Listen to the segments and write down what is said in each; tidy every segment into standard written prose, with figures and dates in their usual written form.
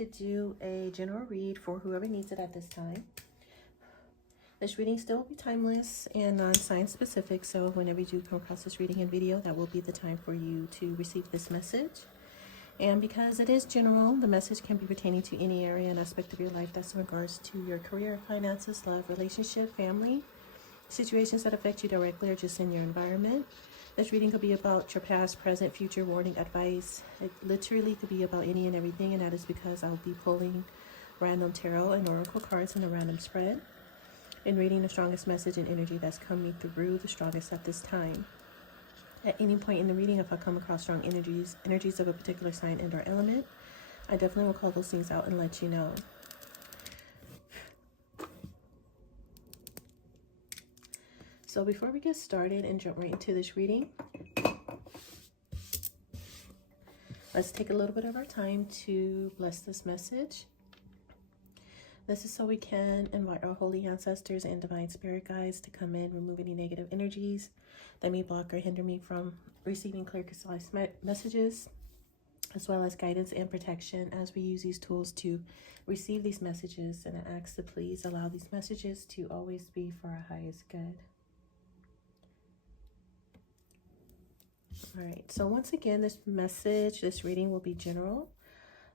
to do a general read for whoever needs it at this time. This reading still will be timeless and non-sign specific, so whenever you do come across this reading and video, that will be the time for you to receive this message. And because it is general, the message can be pertaining to any area and aspect of your life that's in regards to your career, finances, love, relationship, family, situations that affect you directly or just in your environment. This reading could be about your past, present, future, warning, advice. It literally could be about any and everything, and that is because I'll be pulling random tarot and oracle cards in a random spread and reading the strongest message and energy that's coming through the strongest at this time. At any point in the reading, if I come across strong energies of a particular sign and or element, I definitely will call those things out and let you know. So before we get started and jump right into this reading, let's take a little bit of our time to bless this message. This is so we can invite our holy ancestors and divine spirit guides to come in, remove any negative energies that may block or hinder me from receiving clear, concise messages, as well as guidance and protection as we use these tools to receive these messages. And I ask to please allow these messages to always be for our highest good. All right, so once again, this reading will be general.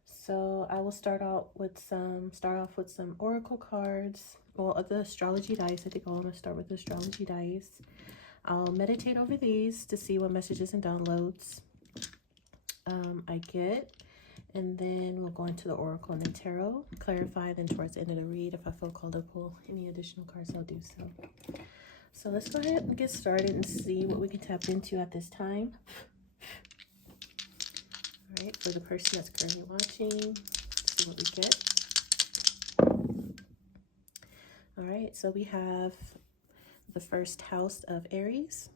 So I will start off with some oracle cards. Well, the astrology dice. I think I'll want to start with the astrology dice. I'll meditate over these to see what messages and downloads I get. And then we'll go into the oracle and the tarot, clarify. Then towards the end of the read, if I feel called to pull any additional cards, I'll do so. So let's go ahead and get started and see what we can tap into at this time. All right, for the person that's currently watching, see what we get. All right, so we have the first house of Aries.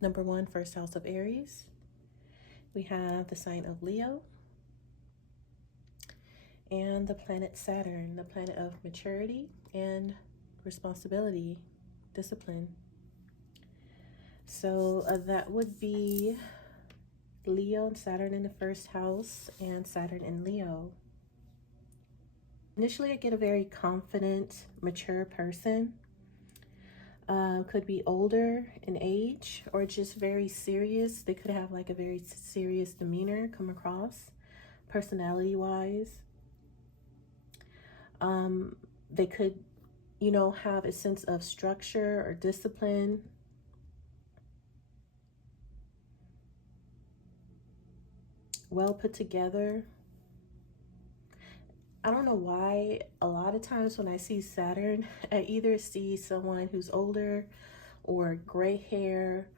Number 1, first house of Aries. We have the sign of Leo. And the planet Saturn, the planet of maturity and responsibility, discipline. So that would be Leo and Saturn in the first house, and Saturn in Leo. Initially, I get a very confident, mature person. Could be older in age or just very serious. They could have like a very serious demeanor come across, personality-wise. They could, have a sense of structure or discipline. Well put together. I don't know why a lot of times when I see Saturn, I either see someone who's older or gray hair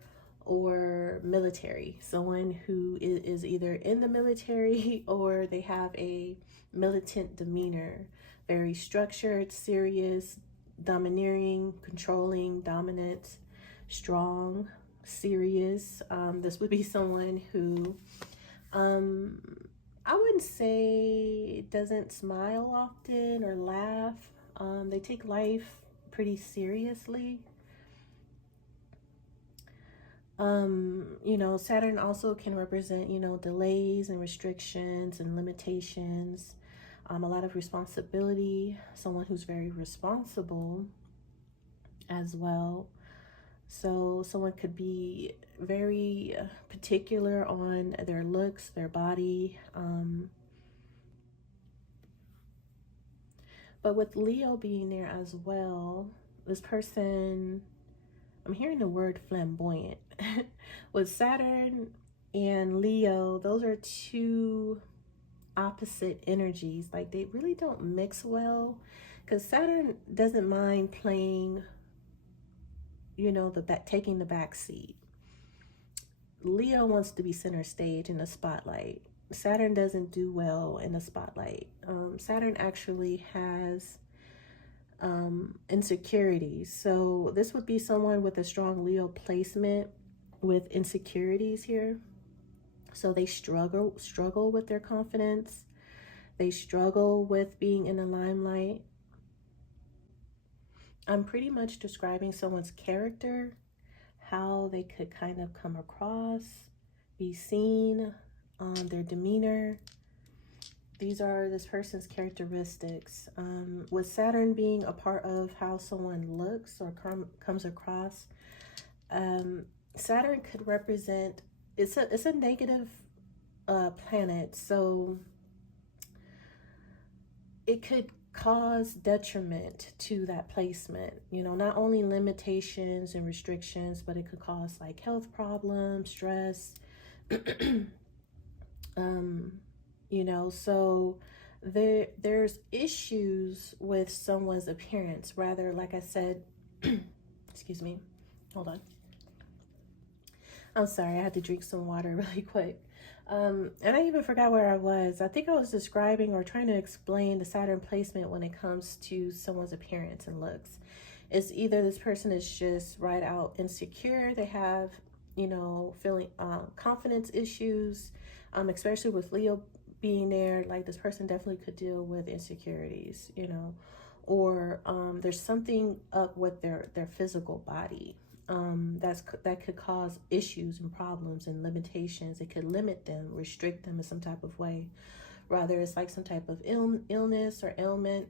or military. Someone who is either in the military or they have a militant demeanor. Very structured, serious, domineering, controlling, dominant, strong, serious. This would be someone who I wouldn't say doesn't smile often or laugh. They take life pretty seriously. Saturn also can represent, delays and restrictions and limitations, a lot of responsibility, someone who's very responsible as well. So someone could be very particular on their looks, their body. But with Leo being there as well, this person, I'm hearing the word flamboyant. With Saturn and Leo, those are two opposite energies. Like they really don't mix well, because Saturn doesn't mind playing, taking the back seat. Leo wants to be center stage in the spotlight. Saturn doesn't do well in the spotlight. Saturn actually has insecurities. So this would be someone with a strong Leo placement with insecurities here. So they struggle with their confidence. They struggle with being in the limelight. I'm pretty much describing someone's character, how they could kind of come across, be seen, their demeanor. these are this person's characteristics. With Saturn being a part of how someone looks or comes across, Saturn could represent, it's a negative planet, so it could cause detriment to that placement. You know, not only limitations and restrictions, but it could cause like health problems, stress. You know, so there's issues with someone's appearance. Rather, like I said, excuse me, hold on. I'm sorry, I had to drink some water really quick. And I even forgot where I was. I think I was describing or trying to explain the Saturn placement when it comes to someone's appearance and looks. It's either this person is just right out insecure, they have, you know, feeling confidence issues, especially with Leo being there. Like, this person definitely could deal with insecurities, you know, or there's something up with their physical body. That could cause issues and problems and limitations. It could limit them, restrict them in some type of way. Rather, it's like some type of illness or ailment,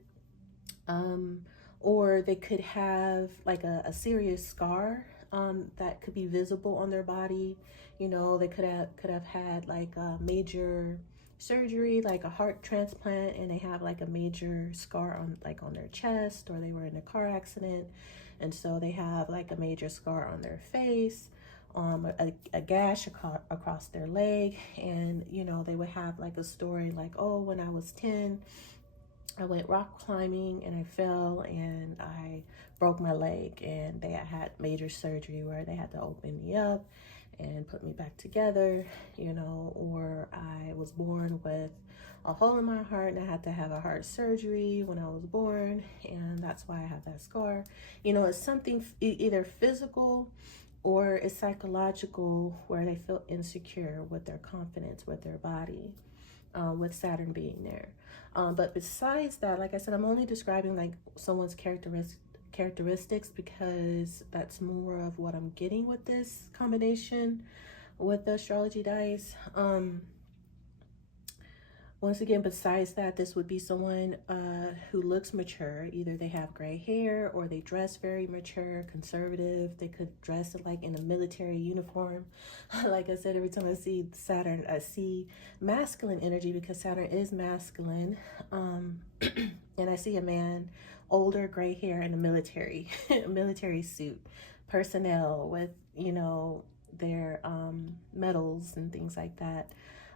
or they could have like a serious scar that could be visible on their body. You know, they could have had like a major surgery, like a heart transplant, and they have like a major scar on their chest, or they were in a car accident, and so they have like a major scar on their face, a gash across their leg. And you know, they would have like a story like, oh, when I was 10, I went rock climbing and I fell and I broke my leg, and they had major surgery where they had to open me up and put me back together, you know. Or I was born with a hole in my heart and I had to have a heart surgery when I was born, and that's why I have that scar. You know, it's something either physical or it's psychological, where they feel insecure with their confidence, with their body, with Saturn being there. But besides that, like I said, I'm only describing like someone's characteristics because that's more of what I'm getting with this combination with the astrology dice. Once again, besides that, this would be someone who looks mature. Either they have gray hair or they dress very mature, conservative. They could dress like in a military uniform. Like I said, every time I see Saturn, I see masculine energy because Saturn is masculine. And I see a man, older, gray hair, in a military, military suit, personnel with, you know, their medals and things like that.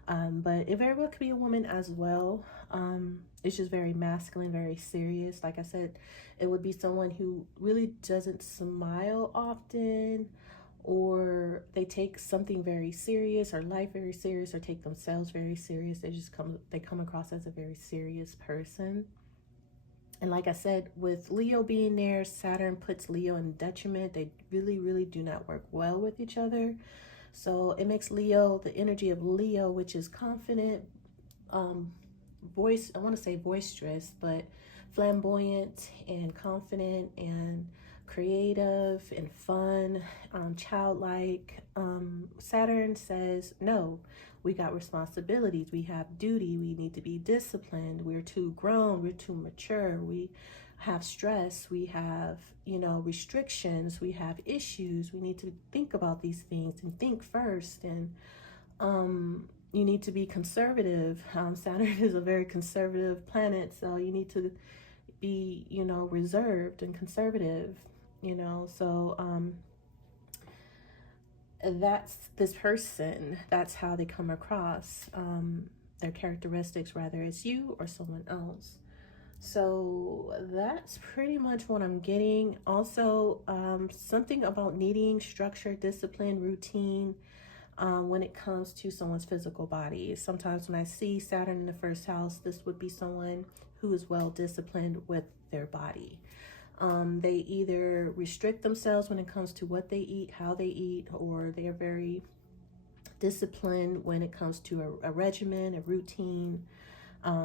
But it very well could be a woman as well. It's just very masculine, very serious. Like I said, it would be someone who really doesn't smile often, or they take something very serious or life very serious, or take themselves very serious. They come across as a very serious person. And like I said, with Leo being there, Saturn puts Leo in detriment. They really, really do not work well with each other. So it makes Leo, the energy of Leo, which is confident, I want to say boisterous, but flamboyant and confident and creative and fun, childlike. Saturn says, no, we got responsibilities, we have duty, we need to be disciplined, we're too grown, we're too mature, we have stress, we have, you know, restrictions, we have issues, we need to think about these things and think first. And you need to be conservative. Saturn is a very conservative planet, so you need to be, you know, reserved and conservative, you know. So that's this person, that's how they come across, their characteristics, whether it's you or someone else. So that's pretty much what I'm getting. Also, something about needing structure, discipline, routine when it comes to someone's physical body. Sometimes when I see Saturn in the first house, this would be someone who is well disciplined with their body. They either restrict themselves when it comes to what they eat, how they eat, or they are very disciplined when it comes to a regimen, a routine,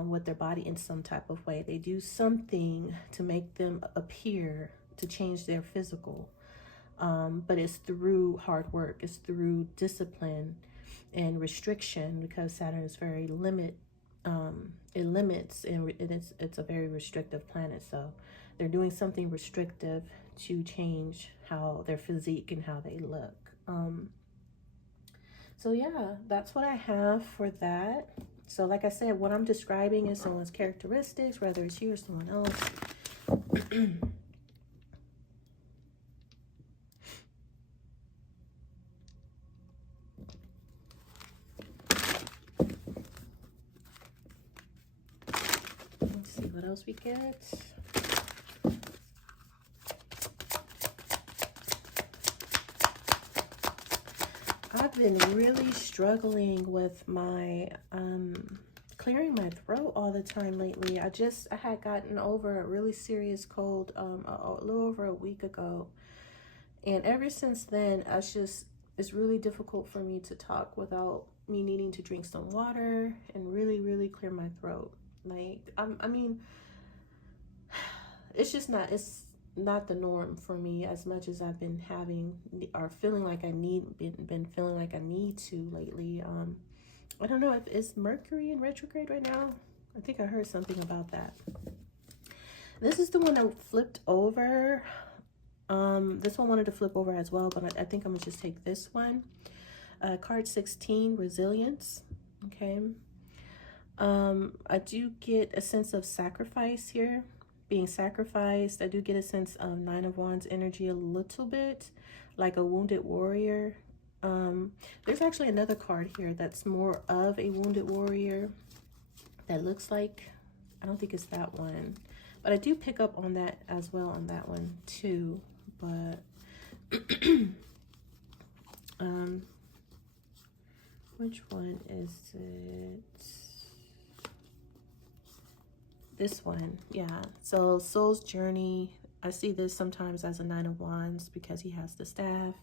with their body in some type of way. They do something to make them appear, to change their physical. But it's through hard work, it's through discipline and restriction, because Saturn is very it limits, and it's a very restrictive planet. So they're doing something restrictive to change how their physique and how they look. So yeah, that's what I have for that. So like I said, what I'm describing is someone's characteristics, whether it's you or someone else. Let's see what else we get. I've been really struggling with my clearing my throat all the time lately. I had gotten over a really serious cold a little over a week ago, and ever since then it's really difficult for me to talk without me needing to drink some water and really clear my throat. Like I mean, it's not the norm for me as much as I've been having or feeling like been feeling like I need to lately. I don't know if it's Mercury in retrograde right now. I think I heard something about that. This is the one that flipped over. This one wanted to flip over as well, but I think I'm gonna just take this one. Card 16, resilience. Okay. I do get a sense of sacrifice here, being sacrificed. I do get a sense of Nine of Wands energy a little bit, like a wounded warrior. There's actually another card here that's more of a wounded warrior that looks like, I don't think it's that one, but I do pick up on that as well on that one too. But which one is it? This one, yeah. So soul's journey, I see this sometimes as a Nine of Wands because he has the staff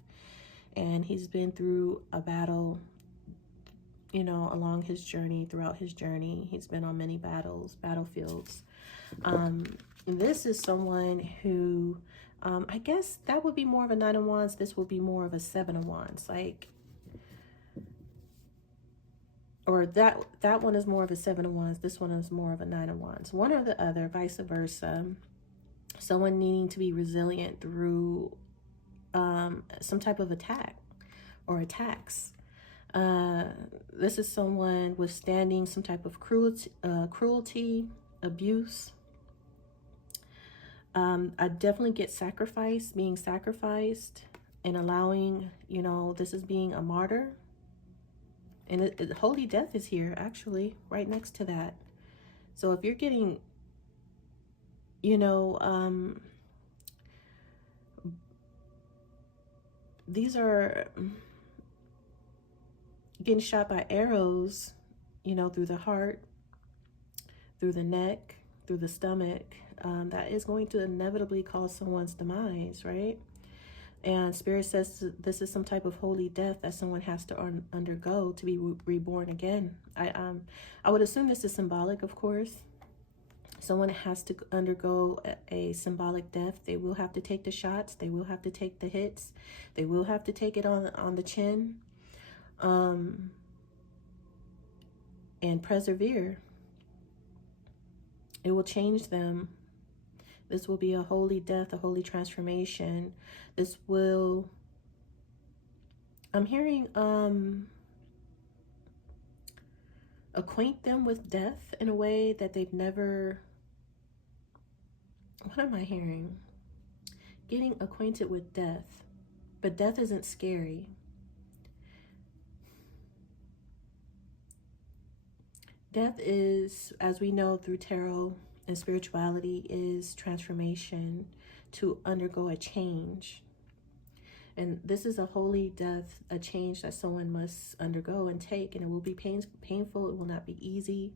and he's been through a battle, you know, along his journey, throughout his journey. He's been on many battlefields. This is someone who, I guess that would be more of a Nine of Wands. This would be more of a Seven of Wands, like, or that one is more of a Seven of Wands. This one is more of a Nine of Wands. One or the other, vice versa. Someone needing to be resilient through some type of attack or attacks. This is someone withstanding some type of cruelty, abuse. I definitely get being sacrificed, and allowing, you know, this is being a martyr. And holy death is here, actually, right next to that. So if you're getting, you know, these are getting shot by arrows, you know, through the heart, through the neck, through the stomach, that is going to inevitably cause someone's demise, right? And Spirit says this is some type of holy death that someone has to undergo to be reborn again. I would assume this is symbolic, of course. Someone has to undergo a symbolic death. They will have to take the shots. They will have to take the hits. They will have to take it on the chin. And persevere. It will change them. This will be a holy death, a holy transformation. This will, I'm hearing, acquaint them with death in a way that they've never, what am I hearing? Getting acquainted with death. But death isn't scary. Death is, as we know through tarot and spirituality, is transformation, to undergo a change. And this is a holy death, a change that someone must undergo and take, and it will be painful. It will not be easy.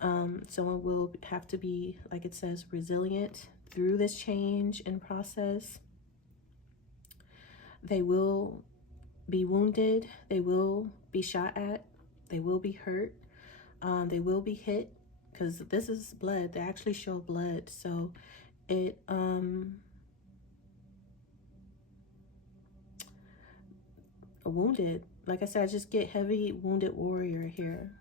Someone will have to be, like it says, resilient through this change and process. They will be wounded. They will be shot at. They will be hurt. They will be hit, because this is blood. They actually show blood. So it, wounded. Like I said, I just get heavy wounded warrior here.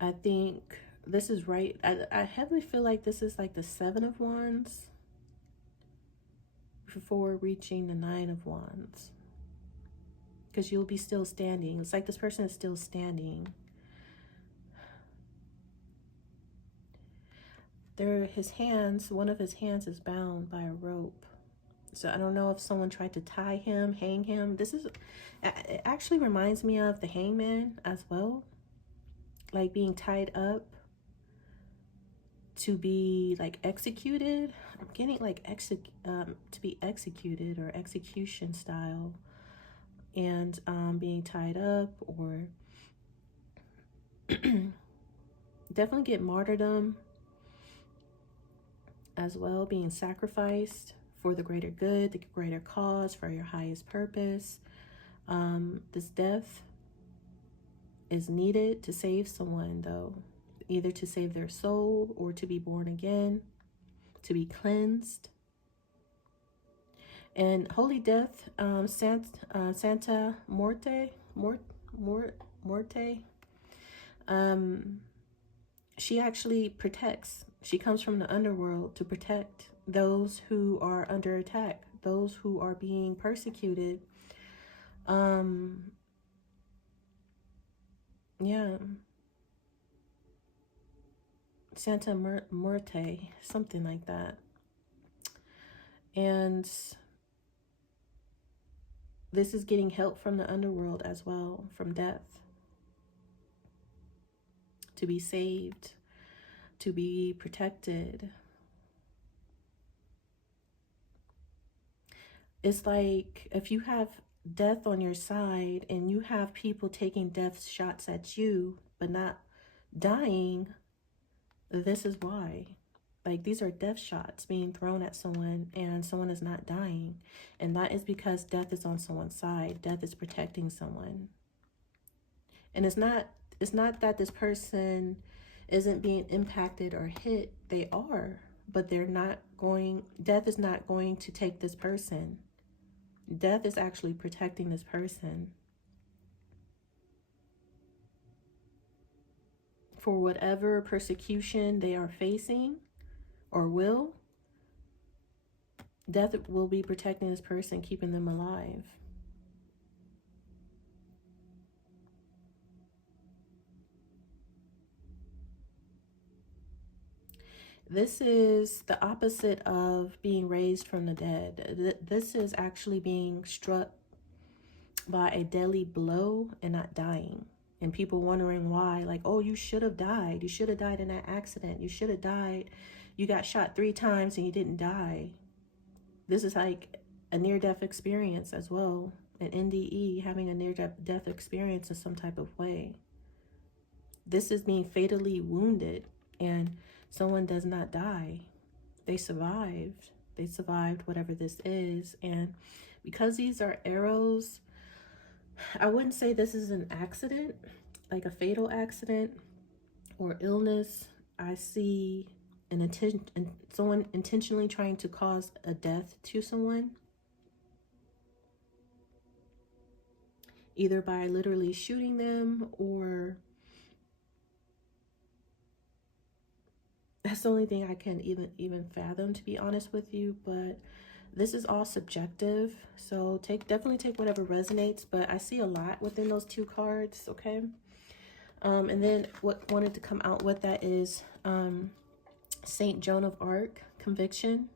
I think this is right. I heavily feel like this is like the 7 of Wands before reaching the 9 of Wands. Because you'll be still standing. It's like this person is still standing. His hands, one of his hands is bound by a rope. So I don't know if someone tried to tie him, hang him. It actually reminds me of the hangman as well. Like being tied up to be like executed. I'm getting like to be executed or execution style. And being tied up, or definitely get martyrdom as well, being sacrificed for the greater good, the greater cause, for your highest purpose. This death is needed to save someone, though, either to save their soul or to be born again, to be cleansed. And holy death, Santa Morte, she actually protects. She comes from the underworld to protect those who are under attack, those who are being persecuted. Yeah. Santa Morte, something like that. And this is getting help from the underworld as well, from death. To be saved, to be protected. It's like if you have death on your side and you have people taking death shots at you but not dying, this is why. Like, these are death shots being thrown at someone and someone is not dying. And that is because death is on someone's side. Death is protecting someone. And it's not that this person isn't being impacted or hit. They are, but death is not going to take this person. Death is actually protecting this person. For whatever persecution they are facing or will, death will be protecting this person, keeping them alive. This is the opposite of being raised from the dead. This is actually being struck by a deadly blow and not dying. And people wondering why, like, oh, you should have died. You should have died in that accident. You should have died. You got shot 3 times and you didn't die. This is like a near-death experience as well. An NDE, having a near-death experience in some type of way. This is being fatally wounded and someone does not die. They survived. They survived whatever this is. And because these are arrows, I wouldn't say this is an accident, like a fatal accident or illness. I see someone intentionally trying to cause a death to someone, either by literally shooting them, or that's the only thing I can even fathom, to be honest with you. But this is all subjective, so definitely take whatever resonates. But I see a lot within those 2 cards, okay? And then what wanted to come out with that is Saint Joan of Arc, conviction,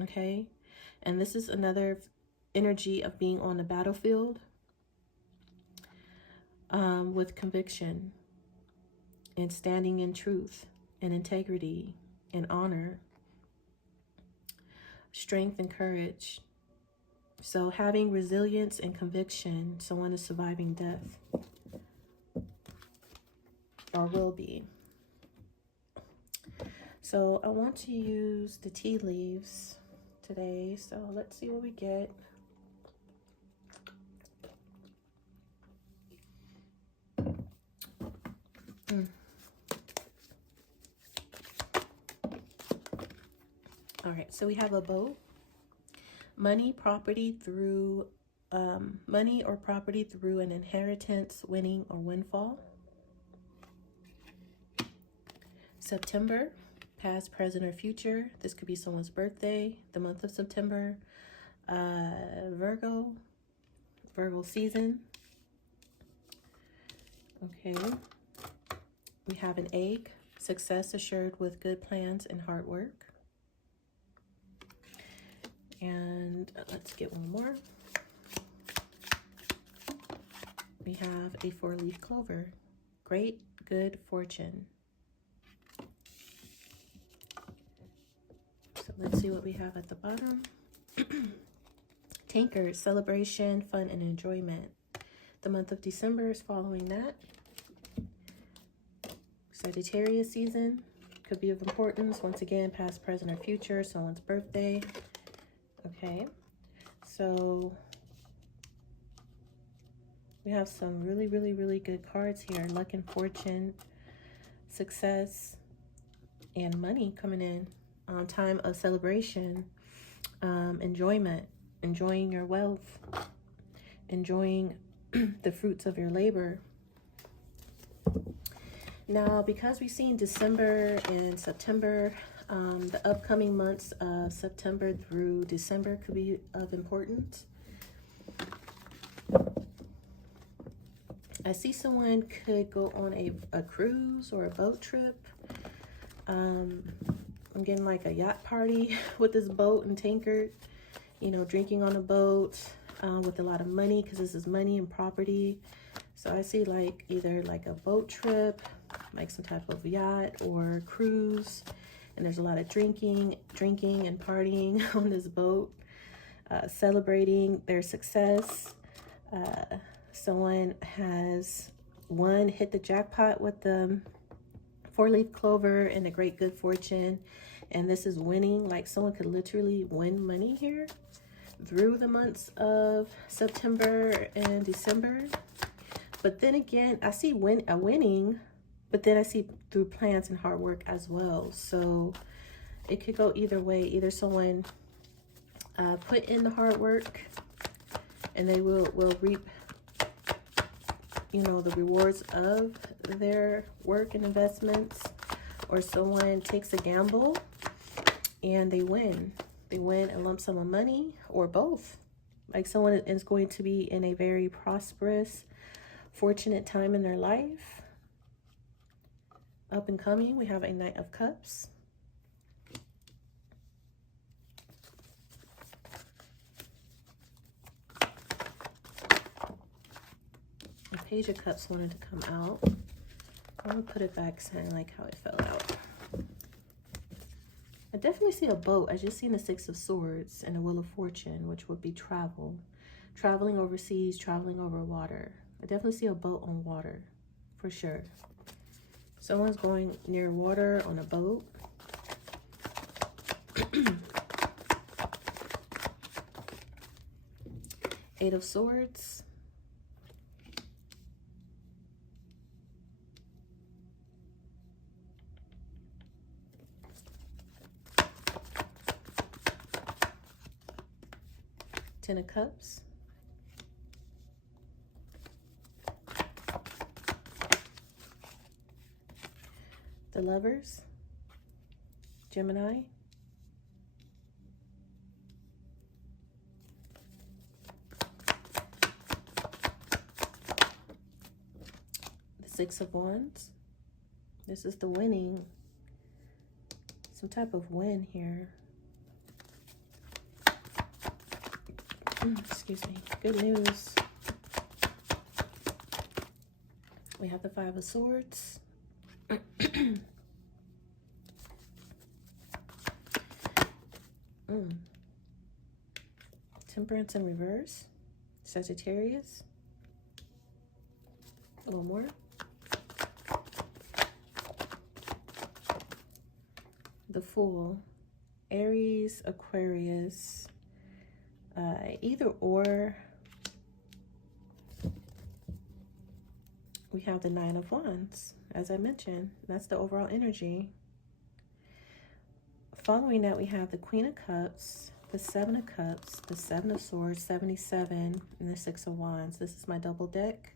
okay? And this is another energy of being on the battlefield with conviction and standing in truth and integrity and honor, strength and courage. So having resilience and conviction, someone is surviving death or will be. So I want to use the tea leaves today. So let's see what we get. All right, so we have a boat, money or property through an inheritance, winning or windfall. September, past, present, or future. This could be someone's birthday, the month of September. Virgo season. Okay. We have an egg, success assured with good plans and hard work. And let's get one more. We have a 4-leaf clover, great good fortune. So let's see what we have at the bottom. Tankard, celebration, fun, and enjoyment. The month of December is following that. Sagittarius season could be of importance. Once again, past, present, or future, someone's birthday. Okay, so we have some really, really, really good cards here. Luck and fortune, success, and money coming in. Time of celebration, enjoyment, enjoying your wealth, enjoying the fruits of your labor. Now, because we've seen December and September, the upcoming months of September through December could be of importance. I see someone could go on a cruise or a boat trip. I'm getting like a yacht party with this boat and tankard, you know, drinking on a boat with a lot of money, because this is money and property. So I see like either like a boat trip, like some type of yacht or cruise, and there's a lot of drinking and partying on this boat, celebrating their success. Someone has hit the jackpot with the 4-leaf clover and a great good fortune, and this is winning. Like someone could literally win money here through the months of September and December. But then again, I see winning, but then I see through plans and hard work as well. So it could go either way. Either someone put in the hard work and they will reap, you know, the rewards of their work and investments, or someone takes a gamble and they win. They win a lump sum of money, or both. Like someone is going to be in a very prosperous, fortunate time in their life. Up and coming, we have a Knight of Cups. The Page of Cups wanted to come out. I'm going to put it back so I like how it fell out. I definitely see a boat. I just seen the 6 of Swords and a Wheel of Fortune, which would be travel. Traveling overseas, traveling over water. I definitely see a boat on water, for sure. Someone's going near water on a boat. Eight of Swords. Ten of Cups. The Lovers. Gemini. The 6 of Wands. This is the winning. Some type of win here. Excuse me. Good news. We have the 5 of Swords. Temperance in reverse. Sagittarius. A little more. The Fool. Aries, Aquarius. Either or. We have the 9 of Wands, as I mentioned. That's the overall energy. Following that, we have the Queen of Cups, the 7 of Cups, the 7 of Swords, 77, and the 6 of Wands. This is my double deck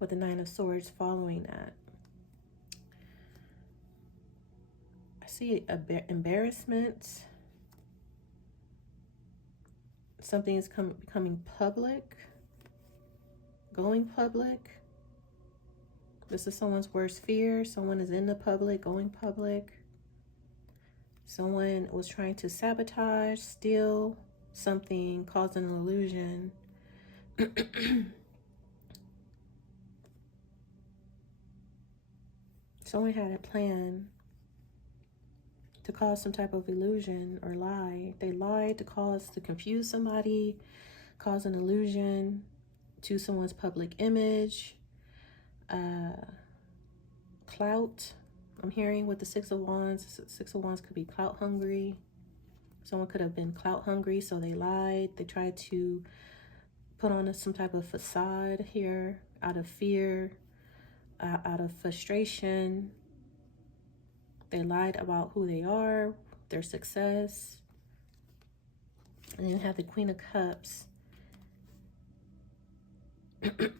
with the 9 of Swords following that. see embarrassment. Something is becoming public, going public. This is someone's worst fear. Someone is in the public, going public. Someone was trying to sabotage, steal something, cause an illusion. Someone had a plan to cause some type of illusion or lie. They lied to confuse somebody, cause an illusion to someone's public image, clout. I'm hearing with the Six of Wands. Six of Wands could be clout hungry. Someone could have been clout hungry, so they lied. They tried to put on some type of facade here out of fear, out of frustration. They lied about who they are, their success. And then you have the Queen of Cups. A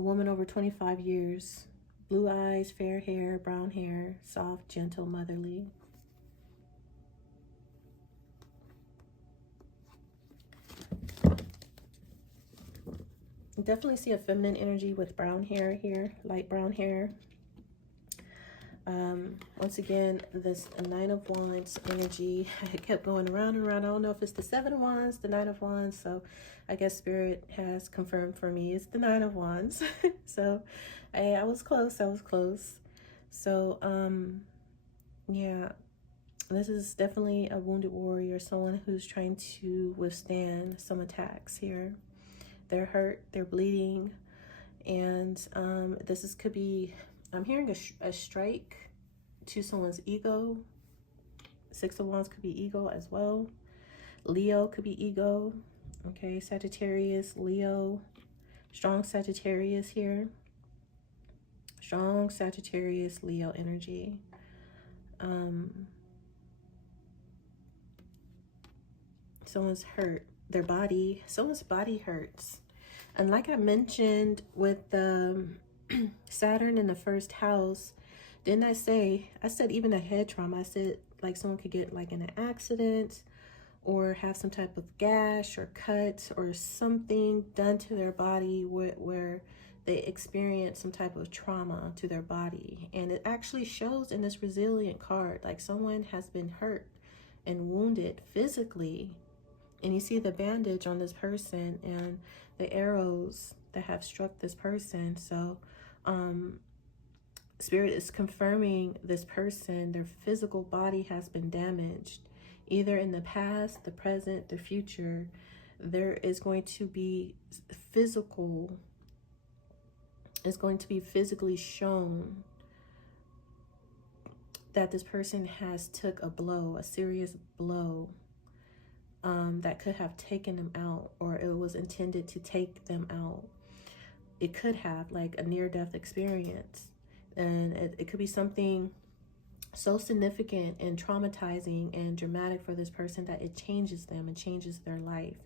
woman over 25 years. Blue eyes, fair hair, brown hair, soft, gentle, motherly. Definitely see a feminine energy with brown hair here, light brown hair. Once again, this Nine of Wands energy, I kept going around and around. I don't know if it's the Seven of Wands, the Nine of Wands. So I guess Spirit has confirmed for me it's the Nine of Wands. So I was close. So, yeah, this is definitely a wounded warrior, someone who's trying to withstand some attacks here. They're hurt, they're bleeding, and could be, I'm hearing a strike to someone's ego. Six of Wands could be ego as well. Leo could be ego. Okay, Sagittarius, Leo. Strong Sagittarius here. Strong Sagittarius, Leo energy. Someone's hurt. Someone's body hurts. And like I mentioned with the Saturn in the first house, didn't I said even a head trauma. I said like someone could get like in an accident or have some type of gash or cut or something done to their body where they experience some type of trauma to their body. And it actually shows in this resilient card, like someone has been hurt and wounded physically. And you see the bandage on this person and the arrows that have struck this person. So Spirit is confirming this person, their physical body has been damaged. Either in the past, the present, the future, there is going to be physically shown that this person has took a blow, a serious blow. That could have taken them out, or it was intended to take them out. It could have like a near-death experience, and it could be something so significant and traumatizing and dramatic for this person that it changes them and changes their life.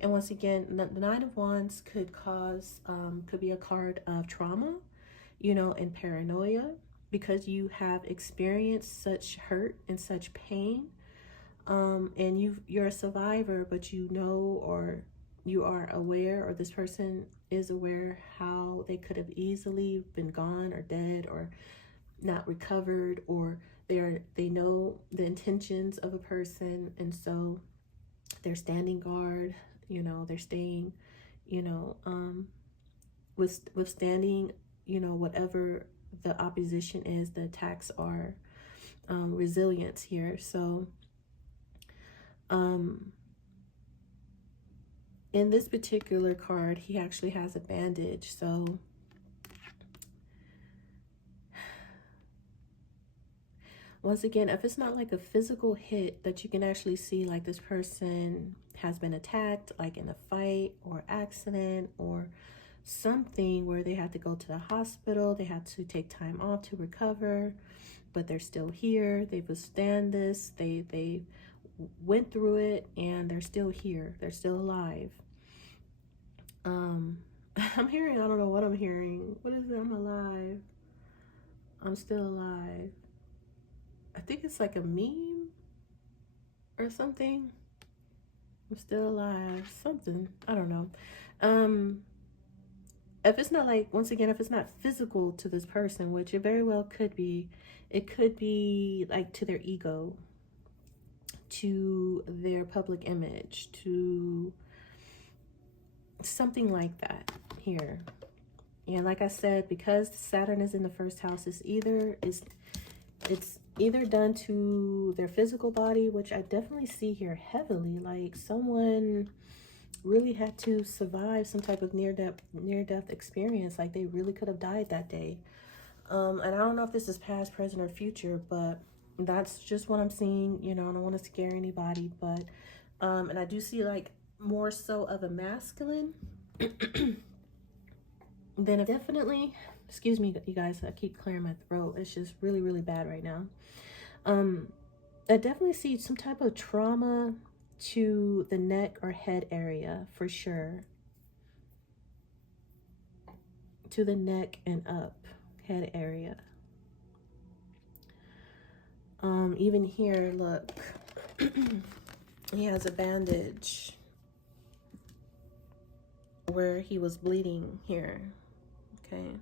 And once again, the Nine of Wands could be a card of trauma, and paranoia, because you have experienced such hurt and such pain. And you're a survivor, but or you are aware, or this person is aware how they could have easily been gone or dead or not recovered, or they know the intentions of a person, and so they're standing guard. They're staying, withstanding, whatever the opposition is, the attacks are. Resilience here. So in this particular card, he actually has a bandage. So once again, if it's not like a physical hit that you can actually see, like this person has been attacked, like in a fight or accident or something where they had to go to the hospital, they had to take time off to recover, but they're still here, they withstand this, they went through it, and they're still here, they're still alive. I'm hearing, I don't know what I'm hearing. What is it? I'm alive. I'm still alive. I think it's like a meme or something. I'm still alive. Something. I don't know. If it's not like, once again, if it's not physical to this person, which it very well could be, it could be like to their ego, to their public image, to something like that here. And like I said, because Saturn is in the first house, it's either done to their physical body, which I definitely see here heavily, like someone really had to survive some type of near-death experience, like they really could have died that day. And I don't know if this is past, present, or future, but that's just what I'm seeing. You know, I don't want to scare anybody, but and I do see like more so of a masculine than definitely, excuse me you guys, I keep clearing my throat, it's just really, really bad right now. I definitely see some type of trauma to the neck or head area for sure. To the neck and up, head area. Even here, look, he has a bandage where he was bleeding here. Okay.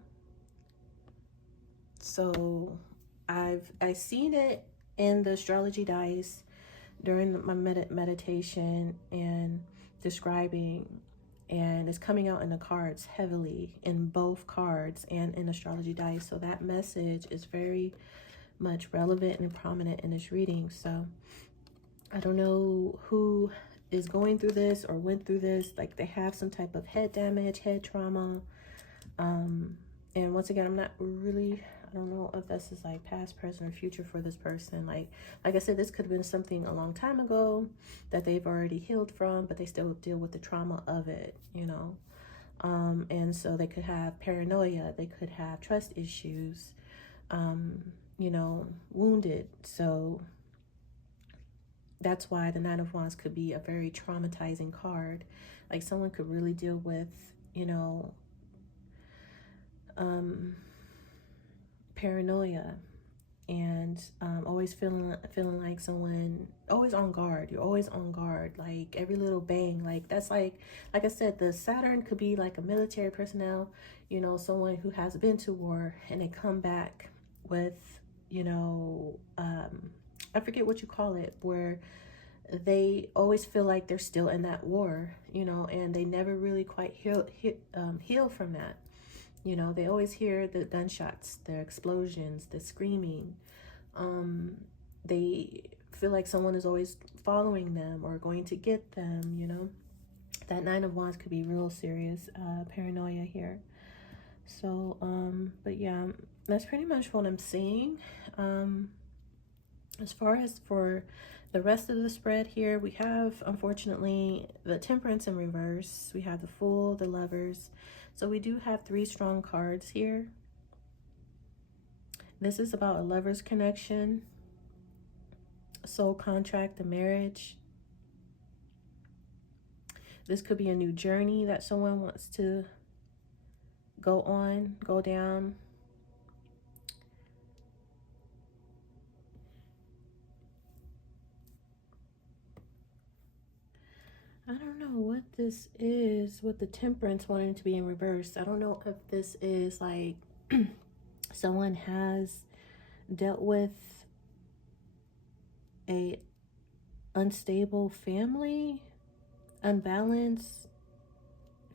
So I seen it in the astrology dice during my meditation and describing, and it's coming out in the cards heavily, in both cards and in astrology dice. So that message is very much relevant and prominent in this reading. So I don't know who is going through this or went through this, like they have some type of head damage, head trauma. And once again, I'm not really, I don't know if this is like past, present, or future for this person. Like I said, this could have been something a long time ago that they've already healed from, but they still deal with the trauma of it, you know. And so they could have paranoia, they could have trust issues, you know, wounded. So that's why the Nine of Wands could be a very traumatizing card. Like someone could really deal with, you know, paranoia, and always feeling like someone, always on guard. You're always on guard, like every little bang, like that's like I said, the Saturn could be like a military personnel, you know, someone who has been to war and they come back with, you know, I forget what you call it, where they always feel like they're still in that war, you know, and they never really quite heal from that. You know, they always hear the gunshots, the explosions, the screaming. They feel like someone is always following them or going to get them, you know. That Nine of Wands could be real serious paranoia here. So, but yeah, that's pretty much what I'm seeing. As far as for the rest of the spread here, we have, unfortunately, the Temperance in reverse. We have the Fool, the Lovers. So we do have 3 strong cards here. This is about a lover's connection, soul contract, a marriage. This could be a new journey that someone wants to go on, go down. I don't know what this is with the Temperance wanting to be in reverse. I don't know if this is like someone has dealt with a unstable family, unbalanced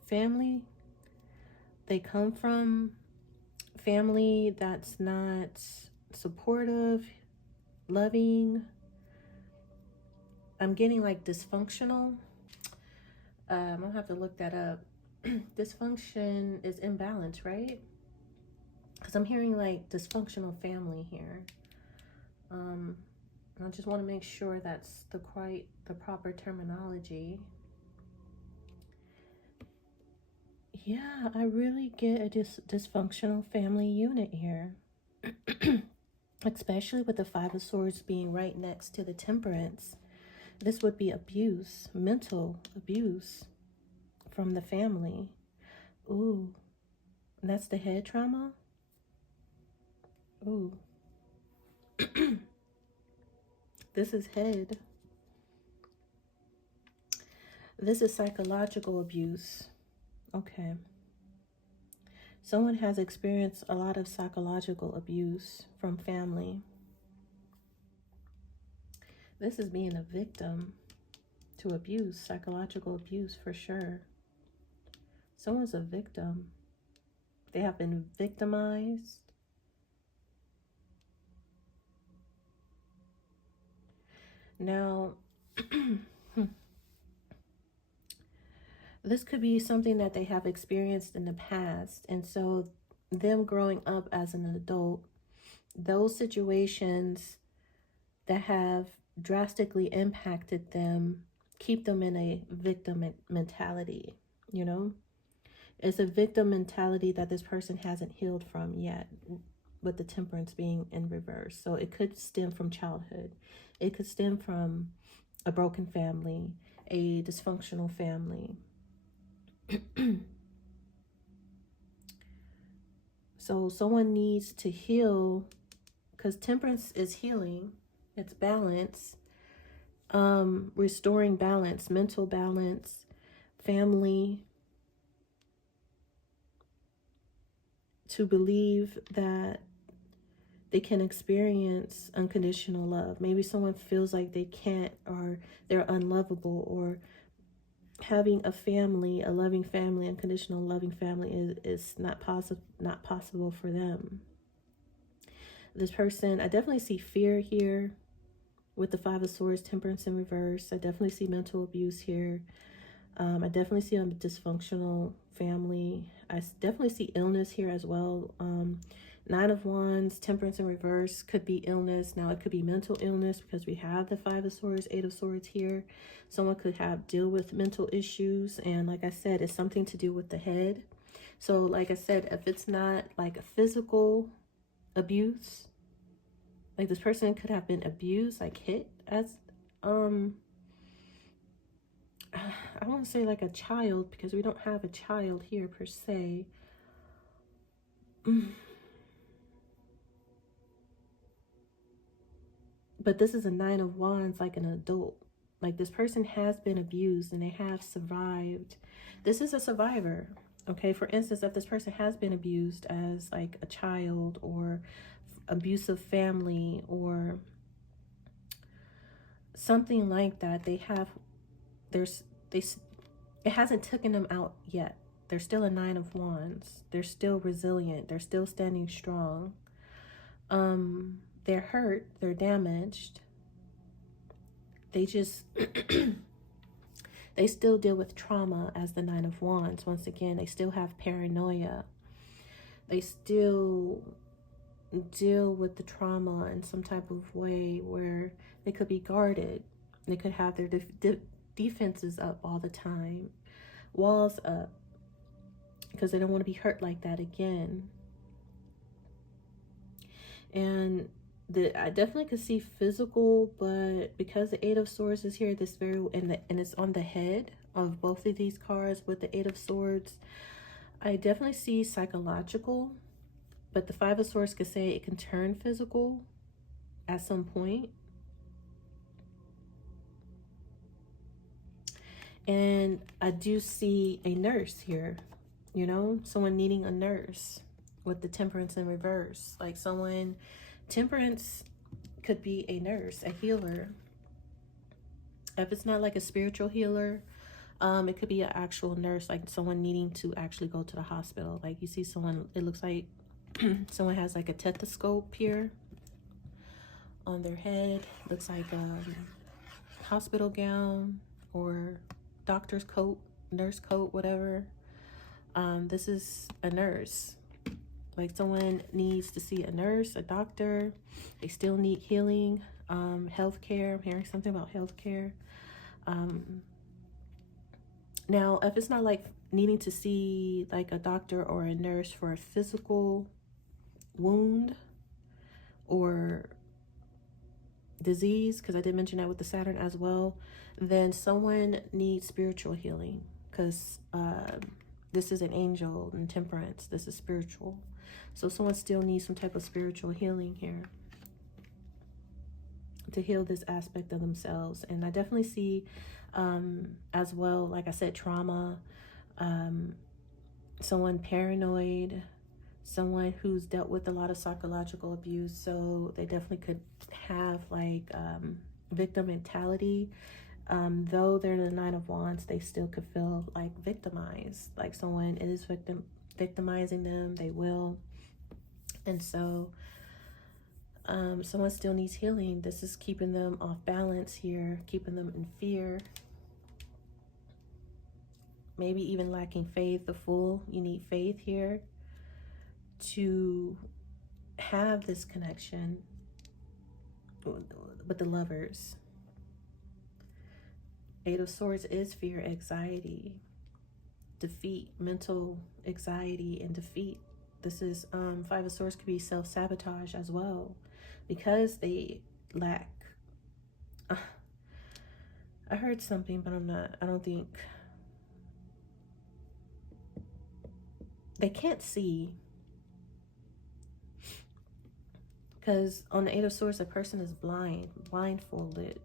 family. They come from family that's not supportive, loving. I'm getting like dysfunctional. I'll have to look that up. Dysfunction is imbalance, right? Because I'm hearing like dysfunctional family here. I just want to make sure that's the proper terminology. Yeah, I really get a dysfunctional family unit here. Especially with the Five of Swords being right next to the Temperance. This would be abuse, mental abuse from the family. Ooh, and that's the head trauma. Ooh. This is head. This is psychological abuse. Okay. Someone has experienced a lot of psychological abuse from family. This is being a victim to abuse, psychological abuse for sure. Someone's a victim. They have been victimized. Now, this could be something that they have experienced in the past. And so them growing up as an adult, those situations that have drastically impacted them keep them in a victim mentality, you know? It's a victim mentality that this person hasn't healed from yet, with the temperance being in reverse. So it could stem from childhood. It could stem from a broken family, a dysfunctional family. So someone needs to heal, because temperance is healing. It's balance, restoring balance, mental balance, family, to believe that they can experience unconditional love. Maybe someone feels like they can't, or they're unlovable, or having a family, a loving family, unconditional loving family is not possible for them. This person, I definitely see fear here with the Five of Swords, temperance in reverse. I definitely see mental abuse here. I definitely see a dysfunctional family. I definitely see illness here as well. Nine of Wands, temperance in reverse could be illness. Now it could be mental illness because we have the Five of Swords, Eight of Swords here. Someone could deal with mental issues. And like I said, it's something to do with the head. So like I said, if it's not like a physical abuse, like this person could have been abused, like hit as, I want to say like a child, because we don't have a child here per se. But this is a Nine of Wands, like an adult. Like this person has been abused and they have survived. This is a survivor. Okay, for instance, if this person has been abused as like a child, or abusive family, or something like that, it hasn't taken them out yet. They're still a Nine of Wands. They're still resilient. They're still standing strong. They're hurt. They're damaged. They just, they still deal with trauma as the Nine of Wands. Once again, they still have paranoia. They still deal with the trauma in some type of way where they could be guarded. They could have their defenses up all the time, walls up, because they don't want to be hurt like that again. And I definitely could see physical, but because the Eight of Swords is here, this and it's on the head of both of these cards with the Eight of Swords, I definitely see psychological. But the Five of Swords could say it can turn physical at some point. And I do see a nurse here, you know, someone needing a nurse with the temperance in reverse. Like someone, temperance could be a nurse, a healer. If it's not like a spiritual healer, it could be an actual nurse, like someone needing to actually go to the hospital. Like you see someone, it looks like someone has like a stethoscope here on their head. Looks like a hospital gown or doctor's coat, nurse coat, whatever. This is a nurse. Like someone needs to see a nurse, a doctor. They still need healing, healthcare. I'm hearing something about healthcare. Now, if it's not like needing to see like a doctor or a nurse for a physical wound or disease, because I did mention that with the Saturn as well, then someone needs spiritual healing, because This is an angel and temperance. This is spiritual. So someone still needs some type of spiritual healing here to heal this aspect of themselves. And I definitely see as well, like I said, trauma, someone paranoid, someone who's dealt with a lot of psychological abuse. So they definitely could have like victim mentality. Though they're the Nine of Wands, they still could feel like victimized, like someone is victimizing them. They will. And so someone still needs healing. This is keeping them off balance here, keeping them in fear, maybe even lacking faith. The Fool, you need faith here to have this connection with the Lovers. Eight of Swords is fear, anxiety, defeat, mental anxiety and defeat. This is Five of Swords could be self-sabotage as well, because they lack. I heard something, but I don't think they can't see, because on the Eight of Swords, the person is blindfolded.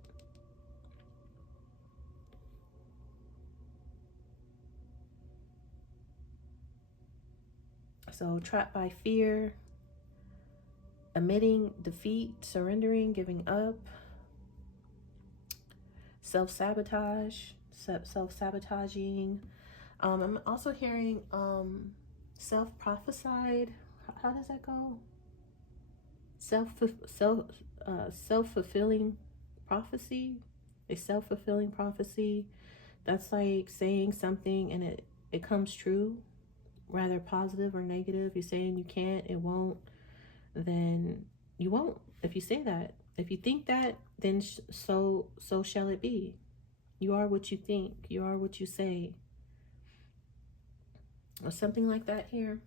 So trapped by fear, admitting defeat, surrendering, giving up, self-sabotage, self-sabotaging. I'm also hearing self-prophesied. How does that go? Self-fulfilling prophecy. A self-fulfilling prophecy. That's like saying something and it comes true, rather positive or negative. You're saying you can't, it won't, then you won't. If you say that, if you think that, then so shall it be. You are what you think. You are what you say. Or something like that here.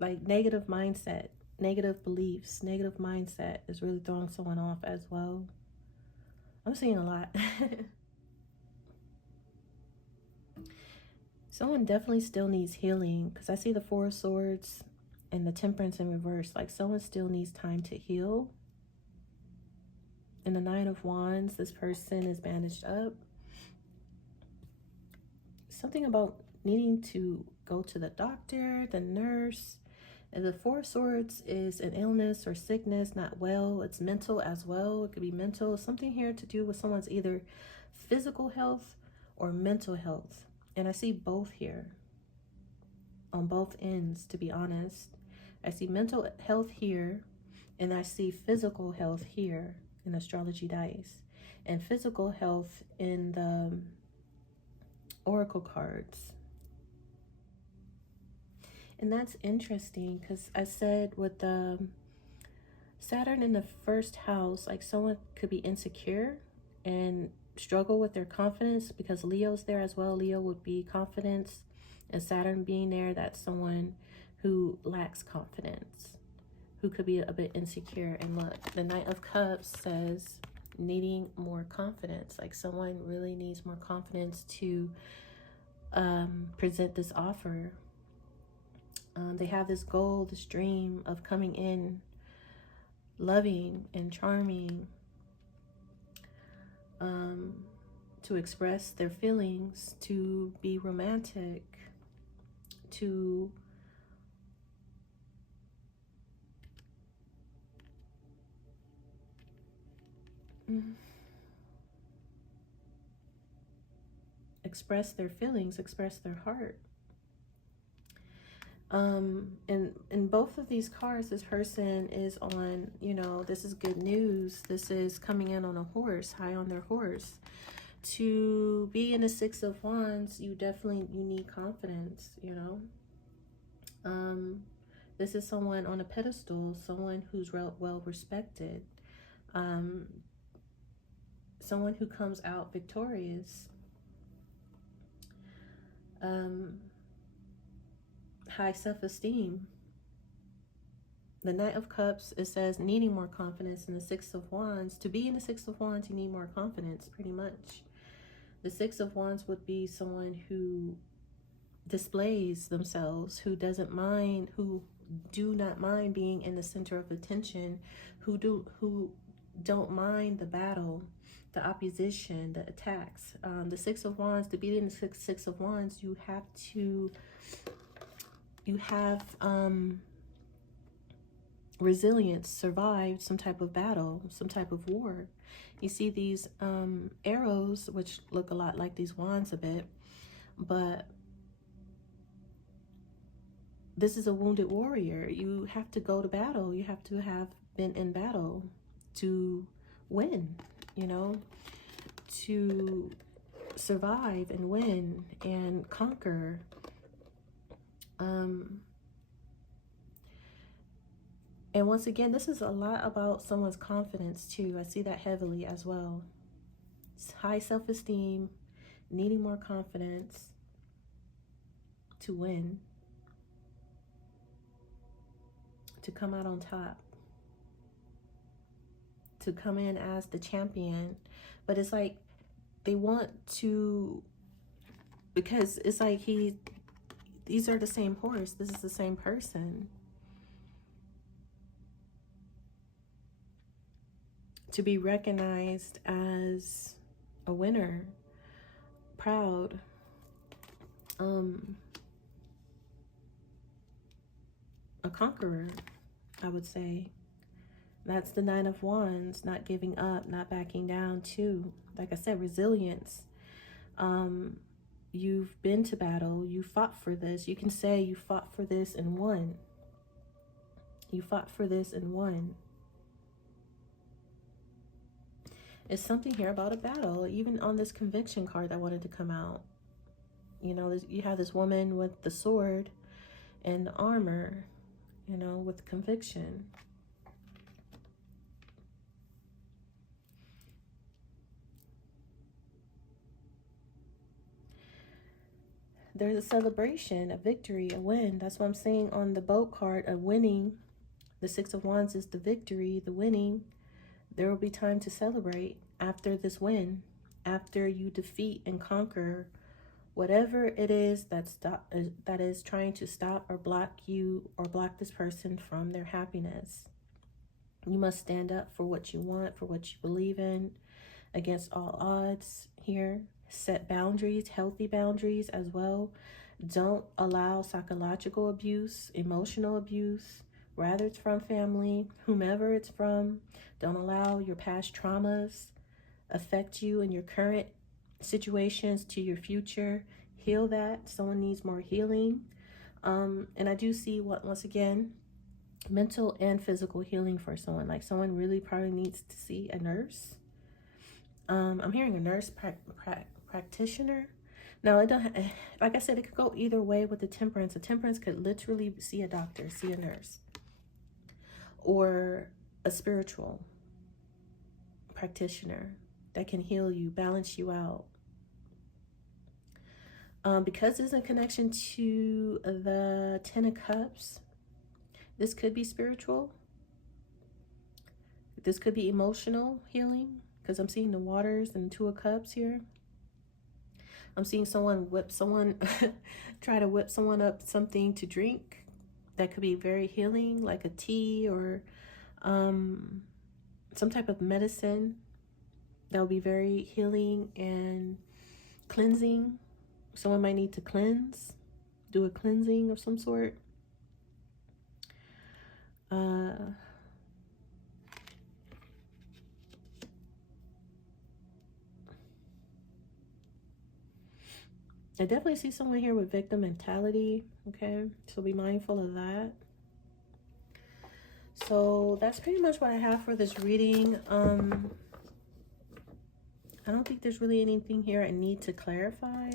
Like negative mindset, negative beliefs, negative mindset is really throwing someone off as well. I'm seeing a lot. Someone definitely still needs healing, because I see the Four of Swords and the Temperance in reverse. Like someone still needs time to heal. And the Nine of Wands, this person is bandaged up. Something about needing to go to the doctor, the nurse. And the Four of Swords is an illness or sickness, not well. It's mental as well. It could be mental. Something here to do with someone's either physical health or mental health. And I see both here, on both ends, to be honest. I see mental health here, and I see physical health here in astrology dice. And physical health in the oracle cards. And that's interesting, because I said with the Saturn in the first house, like someone could be insecure and struggle with their confidence, because Leo's there as well. Leo would be confidence, and Saturn being there, that's someone who lacks confidence, who could be a bit insecure. And look, the Knight of Cups says needing more confidence, like someone really needs more confidence to present this offer. They have this goal, this dream of coming in loving and charming, to express their feelings, to be romantic, to express their feelings, express their heart. And in both of these cards, this person is on, you know, this is good news. This is coming in on a horse, high on their horse. To be in the Six of Wands, you need confidence, you know. This is someone on a pedestal, someone who's well respected, someone who comes out victorious. High self-esteem. The Knight of Cups, it says needing more confidence. In the Six of Wands, to be in the Six of Wands, you need more confidence, pretty much. The Six of Wands would be someone who displays themselves, who doesn't mind, who do not mind being in the center of attention, who don't mind the battle, the opposition, the attacks. The Six of Wands, to be in the Six of Wands, you have resilience, survived some type of battle, some type of war. You see these arrows, which look a lot like these wands a bit, but this is a wounded warrior. You have to go to battle. You have to have been in battle to win, you know, to survive and win and conquer. And once again, this is a lot about someone's confidence too. I see that heavily as well. It's high self-esteem, needing more confidence to win, to come out on top, to come in as the champion. But it's like they want to, because it's like these are the same horse. This is the same person. To be recognized as a winner, proud, a conqueror, I would say. That's the Nine of Wands, not giving up, not backing down too. Like I said, resilience. You've been to battle, you fought for this. You can say you fought for this and won. You fought for this and won. It's something here about a battle. Even on this conviction card that wanted to come out. You know, you have this woman with the sword and the armor, you know, with conviction. There's a celebration, a victory, a win. That's what I'm saying on the boat card, a winning. The Six of Wands is the victory, the winning. There will be time to celebrate after this win, after you defeat and conquer whatever it is that is trying to stop or block you or block this person from their happiness. You must stand up for what you want, for what you believe in, against all odds here. Set boundaries, healthy boundaries as well. Don't allow psychological abuse, emotional abuse, whether it's from family, whomever it's from. Don't allow your past traumas affect you in your current situations to your future. Heal that. Someone needs more healing. And I do see once again, mental and physical healing for someone. Like someone really probably needs to see a nurse. I'm hearing a nurse practitioner. Now, it don't, like I said, it could go either way with the Temperance. A Temperance could literally see a doctor, see a nurse, or a spiritual practitioner that can heal you, balance you out. Because it's in connection to the Ten of Cups, this could be spiritual. This could be emotional healing, because I'm seeing the waters and Two of Cups here. I'm seeing someone try to whip someone up something to drink that could be very healing, like a tea or some type of medicine that will be very healing and cleansing. Someone might need to cleanse, do a cleansing of some sort. I definitely see someone here with victim mentality, okay? So be mindful of that. So that's pretty much what I have for this reading. I don't think there's really anything here I need to clarify.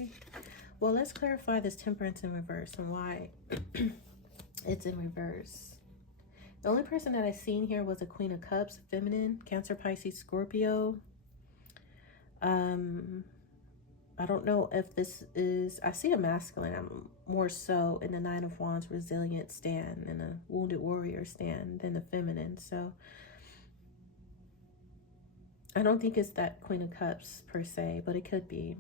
Well, let's clarify this Temperance in reverse and why it's in reverse. The only person that I seen here was a Queen of Cups, feminine, Cancer, Pisces, Scorpio. I don't know if this is, I see a masculine. I'm more so in the Nine of Wands resilient stand and a wounded warrior stand than the feminine. So I don't think it's that Queen of Cups per se, but it could be.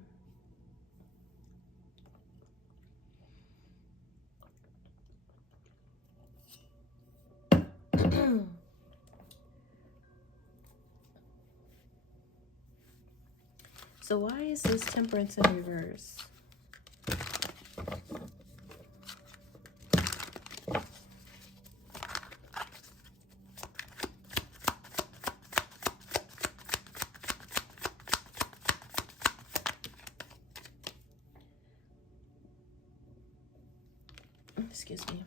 So why is this Temperance in reverse? Excuse me.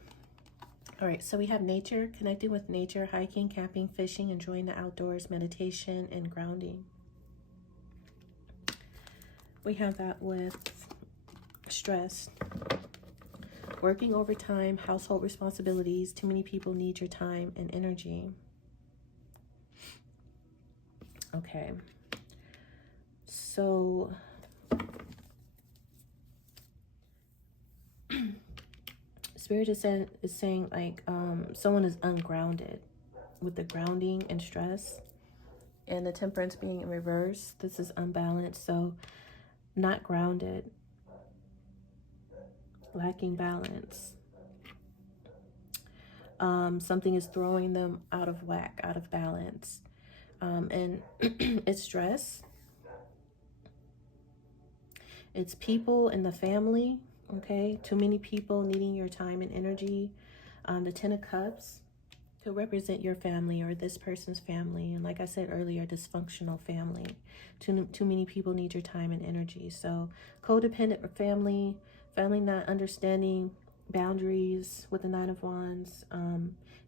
All right, so we have nature, connecting with nature, hiking, camping, fishing, enjoying the outdoors, meditation, and grounding. We have that with stress, working overtime, household responsibilities. Too many people need your time and energy. Okay. So Spirit is saying like someone is ungrounded with the grounding and stress, and the Temperance being in reverse. This is unbalanced, so not grounded, lacking balance. Something is throwing them out of whack, out of balance, and it's stress. It's people in the family. Okay, too many people needing your time and energy. The Ten of Cups could represent your family or this person's family. And like I said earlier, dysfunctional family. Too many people need your time and energy. So codependent family, family not understanding boundaries with the Nine of Wands.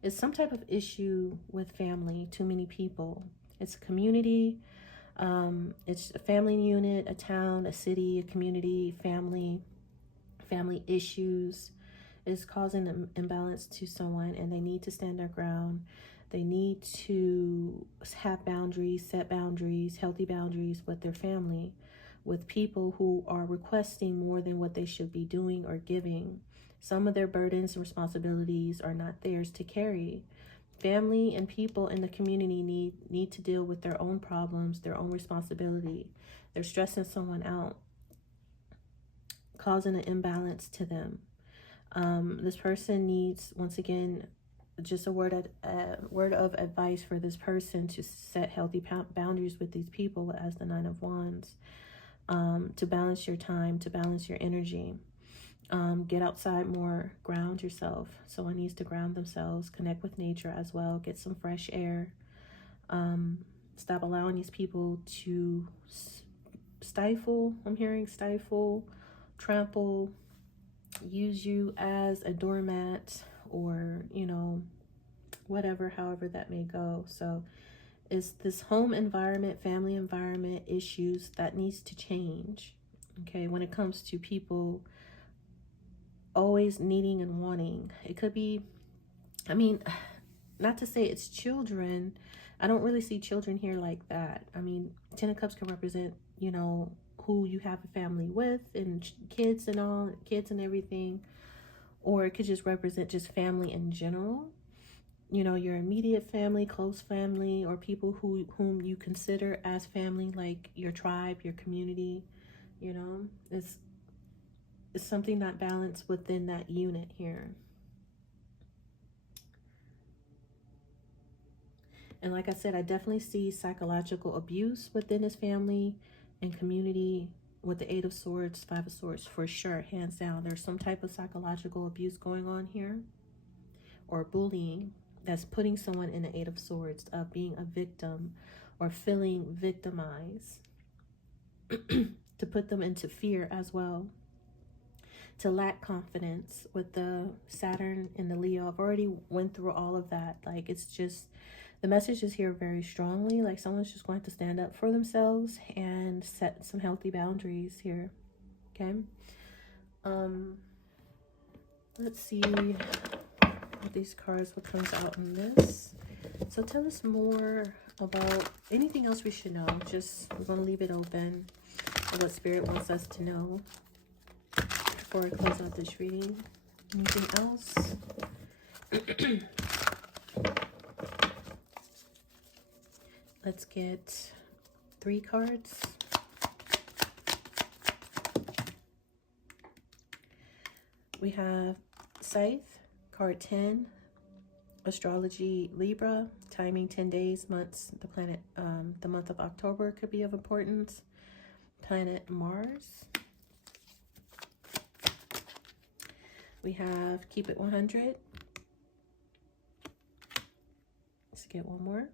It's some type of issue with family, too many people. It's a community. It's a family unit, a town, a city, a community, family issues is causing an imbalance to someone, and they need to stand their ground. They need to have boundaries, set boundaries, healthy boundaries with their family, with people who are requesting more than what they should be doing or giving. Some of their burdens and responsibilities are not theirs to carry. Family and people in the community need to deal with their own problems, their own responsibility. They're stressing someone out, causing an imbalance to them. This person needs, once again, just a word of advice for this person to set healthy boundaries with these people as the Nine of Wands, to balance your time, to balance your energy. Get outside more, ground yourself. Someone needs to ground themselves, connect with nature as well, get some fresh air. Stop allowing these people to stifle, I'm hearing stifle, trample, use you as a doormat, or, you know, whatever, however that may go. So it's this home environment, family environment issues that needs to change. Okay, when it comes to people always needing and wanting, it could be, I mean, not to say it's children. I don't really see children here like that. I mean, Ten of Cups can represent, you know, who you have a family with, and kids and all, kids and everything. Or it could just represent just family in general. You know, your immediate family, close family, or people whom you consider as family, like your tribe, your community. You know, it's something not balanced within that unit here. And like I said, I definitely see psychological abuse within this family and community with the Eight of Swords, Five of Swords, for sure, hands down. There's some type of psychological abuse going on here, or bullying, that's putting someone in the Eight of Swords, of being a victim or feeling victimized, to put them into fear as well, to lack confidence with the Saturn and the Leo. I've already went through all of that. Like, it's just, the message is here very strongly. Like, someone's just going to stand up for themselves and set some healthy boundaries here. Okay. Let's see what these cards, what comes out in this. So tell us more about anything else we should know. Just, we're going to leave it open for what Spirit wants us to know before I close out this reading. Anything else? Let's get 3 cards. We have Scythe, card 10, Astrology, Libra, timing 10 days, months, the planet, the month of October could be of importance. Planet Mars. We have Keep It 100. Let's get one more.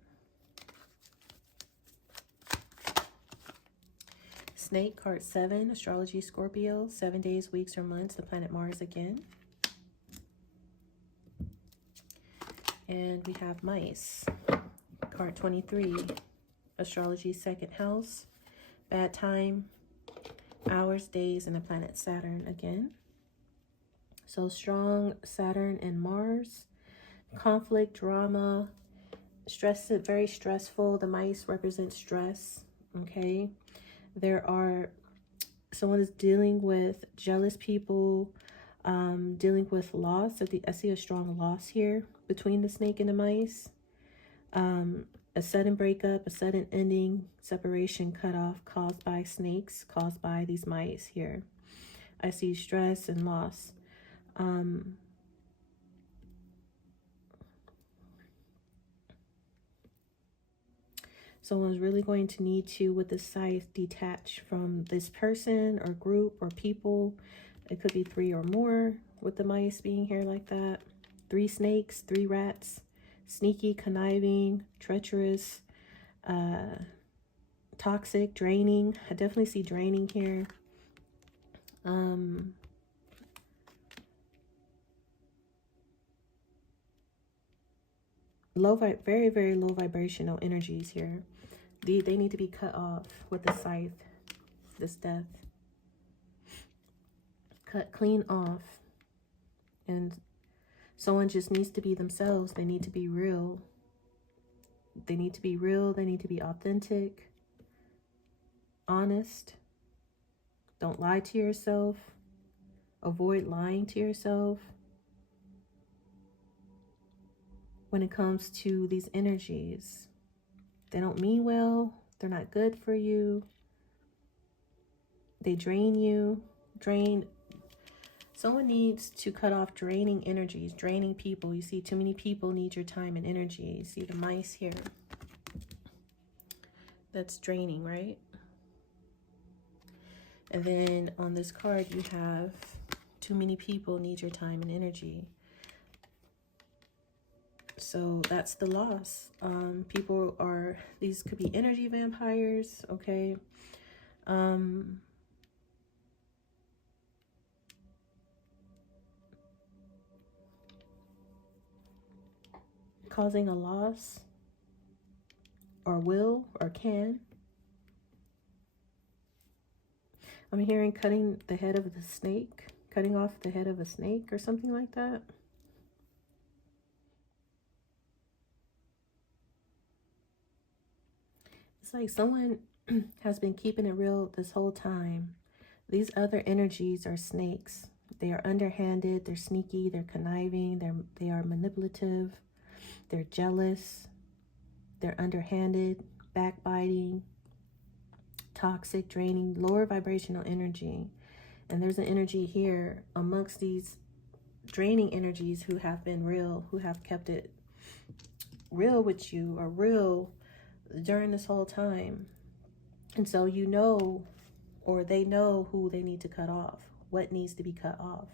Snake, card 7, Astrology, Scorpio, 7 days, weeks, or months, the planet Mars again. And we have Mice, card 23, Astrology, 2nd house, bad time, hours, days, and the planet Saturn again. So strong Saturn and Mars, conflict, drama, stress, very stressful. The mice represent stress, okay? Someone is dealing with jealous people, dealing with loss. I see a strong loss here between the snake and the mice. A sudden breakup, a sudden ending, separation, cutoff caused by snakes, caused by these mice here. I see stress and loss. Someone's really going to need to, with the scythe, detach from this person or group or people. It could be 3 or more with the mice being here like that. 3 snakes, 3 rats, sneaky, conniving, treacherous, toxic, draining. I definitely see draining here. Very, very low vibrational energies here. They need to be cut off with the scythe, this death. Cut clean off. And someone just needs to be themselves. They need to be real. They need to be real. They need to be authentic, honest. Don't lie to yourself. Avoid lying to yourself. When it comes to these energies, they don't mean well. They're not good for you. They drain you. Someone needs to cut off draining energies, draining people. You see, too many people need your time and energy. You see the mice here. That's draining, right? And then on this card, you have too many people need your time and energy. So that's the loss. These could be energy vampires, okay? Causing a loss, or will, or can. I'm hearing cutting the head of the snake, cutting off the head of a snake or something like that. It's like someone has been keeping it real this whole time. These other energies are snakes. They are underhanded, they're sneaky, they're conniving, they are manipulative, they're jealous, they're underhanded, backbiting, toxic, draining, lower vibrational energy. And there's an energy here amongst these draining energies who have been real, who have kept it real with you, or real during this whole time. And so you know, or they know who they need to cut off, what needs to be cut off.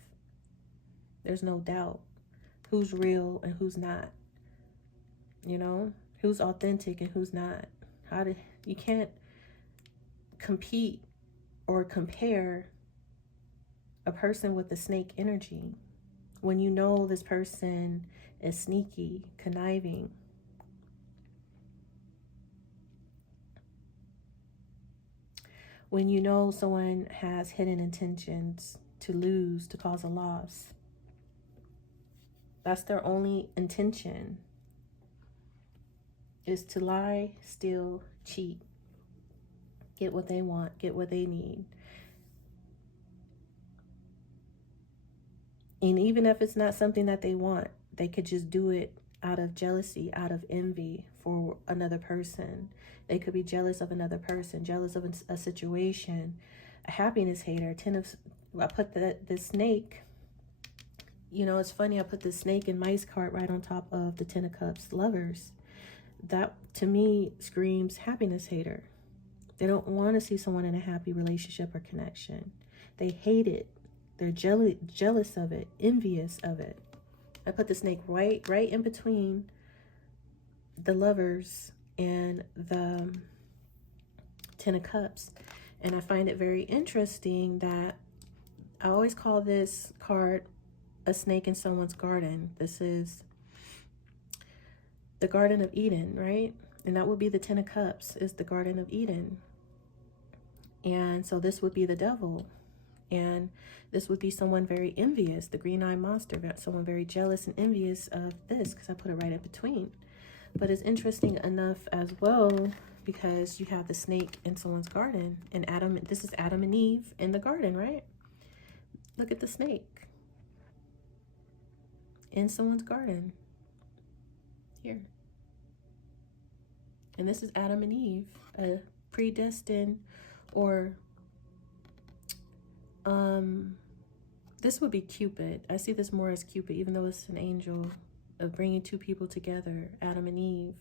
There's no doubt who's real and who's not. You know, who's authentic and who's not. You can't compete or compare a person with the snake energy when you know this person is sneaky, conniving. When you know someone has hidden intentions to lose, to cause a loss. That's their only intention, is to lie, steal, cheat. Get what they want, get what they need. And even if it's not something that they want, they could just do it out of jealousy, out of envy for another person. They could be jealous of another person, jealous of a situation, a happiness hater. I put the snake You know, it's funny, I put the snake and mice card right on top of the Ten of Cups lovers. That, to me, screams happiness hater. They don't want to see someone in a happy relationship or connection. They hate it. They're jealous of it, envious of it. I put the snake right in between the lovers and the Ten of Cups. And I find it very interesting that I always call this card a snake in someone's garden. This is the Garden of Eden, right? And that would be the Ten of Cups, is the Garden of Eden. And so this would be the devil. And this would be someone very envious, the green-eyed monster, someone very jealous and envious of this, because I put it right in between. But it's interesting enough as well, because you have the snake in someone's garden. And Adam, this is Adam and Eve in the garden, right? Look at the snake in someone's garden here. And this is Adam and Eve, a predestined, or this would be Cupid. I see this more as Cupid, even though it's an angel, of bringing two people together, Adam and Eve,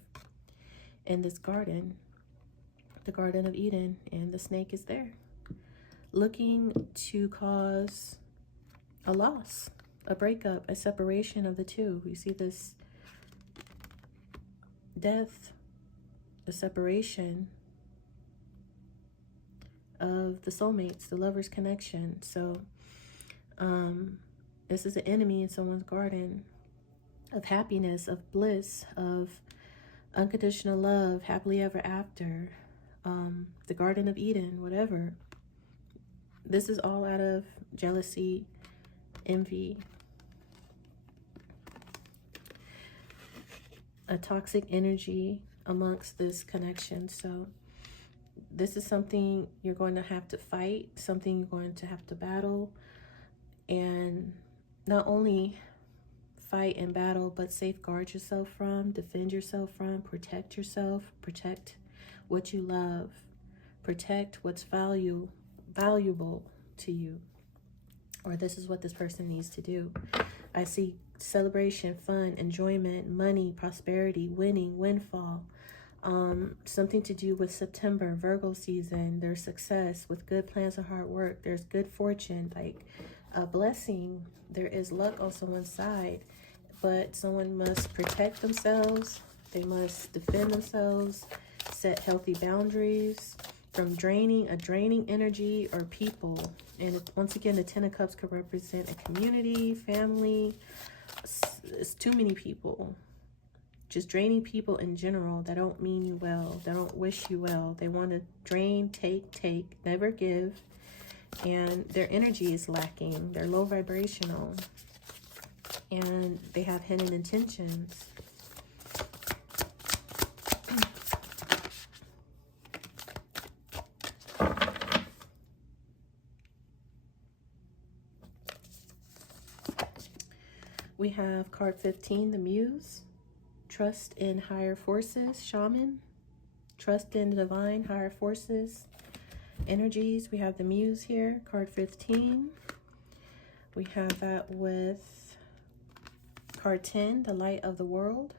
in this garden, the Garden of Eden, and the snake is there, looking to cause a loss, a breakup, a separation of the two. We see this death, the separation of the soulmates, the lovers' connection. So this is an enemy in someone's garden of happiness, of bliss, of unconditional love, happily ever after, the Garden of Eden, whatever. This is all out of jealousy, envy, a toxic energy amongst this connection. So this is something you're going to have to fight, something you're going to have to battle, and not only fight and battle, but safeguard yourself from, defend yourself from, protect yourself, protect what you love, protect what's valuable to you, or this is what this person needs to do. I see celebration, fun, enjoyment, money, prosperity, winning, windfall, something to do with September, Virgo season. There's success with good plans and hard work. There's good fortune, like a blessing. There is luck on someone's side, but someone must protect themselves. They must defend themselves, set healthy boundaries from draining energy or people. And once again, the Ten of Cups could represent a community, family. It's too many people. Just draining people in general that don't mean you well, that don't wish you well. They want to drain, take, never give. And their energy is lacking. They're low vibrational. And they have hidden intentions. We have card 15, the Muse. Trust in higher forces, shaman. Trust in the divine, higher forces, energies. We have the Muse here, card 15. We have that with card 10, the light of the world.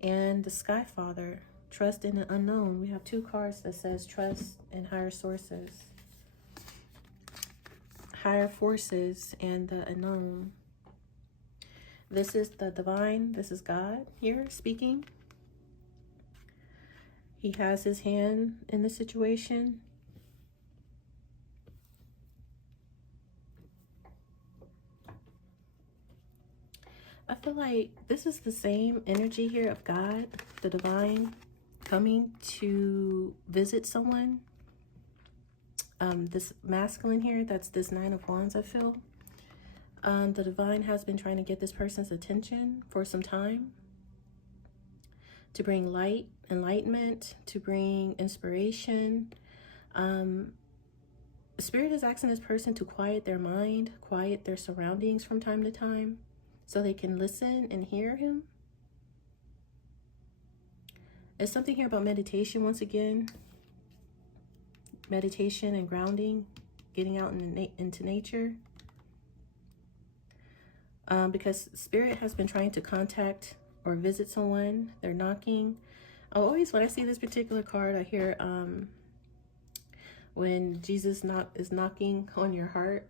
And the Sky Father, trust in the unknown. We have two cards that says trust in higher sources, higher forces, and the unknown. This is the divine. This is God here speaking. He has his hand in the situation. I feel like this is the same energy here of God, the divine, coming to visit someone. This masculine here, that's this Nine of Wands, I feel. The divine has been trying to get this person's attention for some time, to bring light, enlightenment, to bring inspiration. Spirit is asking this person to quiet their mind, quiet their surroundings from time to time, so they can listen and hear him. There's something here about meditation once again. Meditation and grounding, getting out into nature. because Spirit has been trying to contact or visit someone. They're knocking. Always when I see this particular card, I hear when Jesus is knocking on your heart.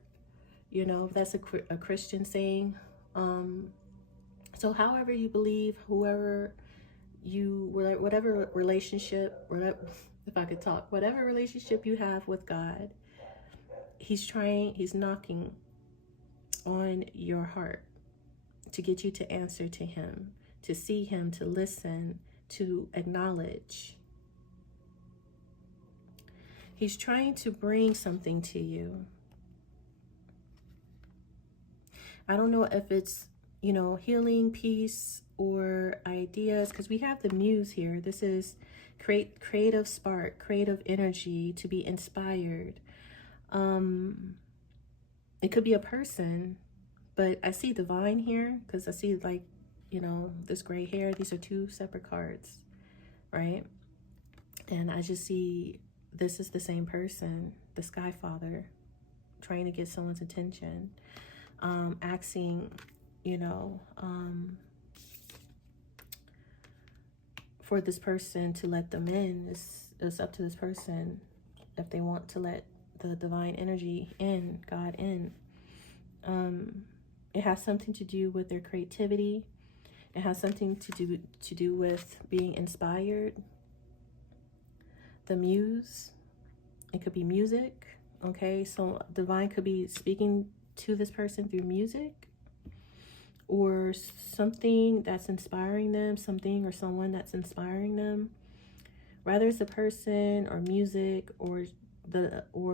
You know, that's a Christian saying. So however you believe, whoever you, whatever relationship, if I could talk, whatever relationship you have with God, he's knocking on your heart to get you to answer to him, to see him, to listen, to acknowledge. He's trying to bring something to you. I don't know if it's, you know, healing, peace, or ideas, because we have the muse here. This is creative spark, creative energy, to be inspired. It could be a person, but I see divine here because I see, like, you know, this gray hair. These are two separate cards, right? And I just see this is the same person, the Sky Father, trying to get someone's attention, asking, you know, for this person to let them in. It's up to this person if they want to let the divine energy in, God in. It has something to do with their creativity. It has something to do with being inspired. The muse, it could be music. Okay, so divine could be speaking to this person through music, or something that's inspiring them, something or someone that's inspiring them. Whether it's a person or music or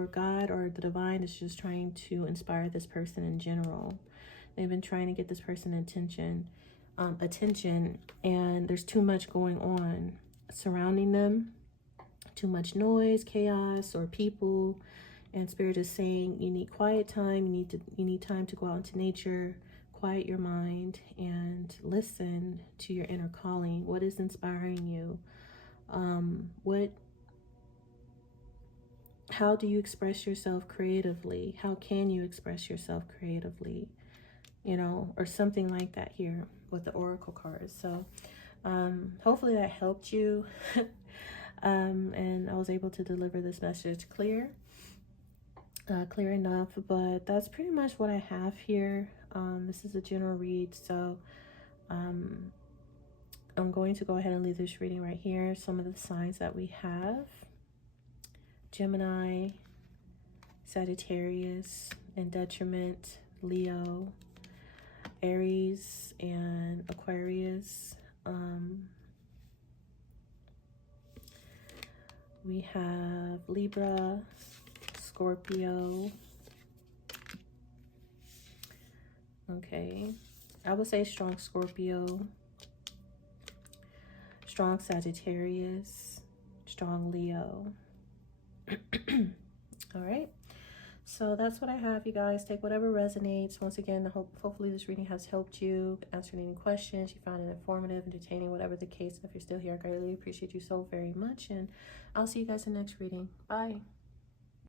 God or the divine is just trying to inspire this person in general. They've been trying to get this person attention, and there's too much going on surrounding them, too much noise, chaos, or people, and Spirit is saying you need quiet time. You need time to go out into nature, quiet your mind, and listen to your inner calling. What is inspiring you? How do you express yourself creatively? How can you express yourself creatively? You know, or something like that here with the oracle cards. So hopefully that helped you. And I was able to deliver this message clear enough. But that's pretty much what I have here. This is a general read, so I'm going to go ahead and leave this reading right here. Some of the signs that we have: Gemini, Sagittarius, and detriment, Leo, Aries, and Aquarius. We have Libra, Scorpio. Okay, I would say strong Scorpio, strong Sagittarius, strong Leo. All right, so that's what I have, you guys. Take whatever resonates. Once again, hopefully this reading has helped you, answered any questions, you found it informative, entertaining, whatever the case. If you're still here, I greatly appreciate you so very much, and I'll see you guys in the next reading. Bye.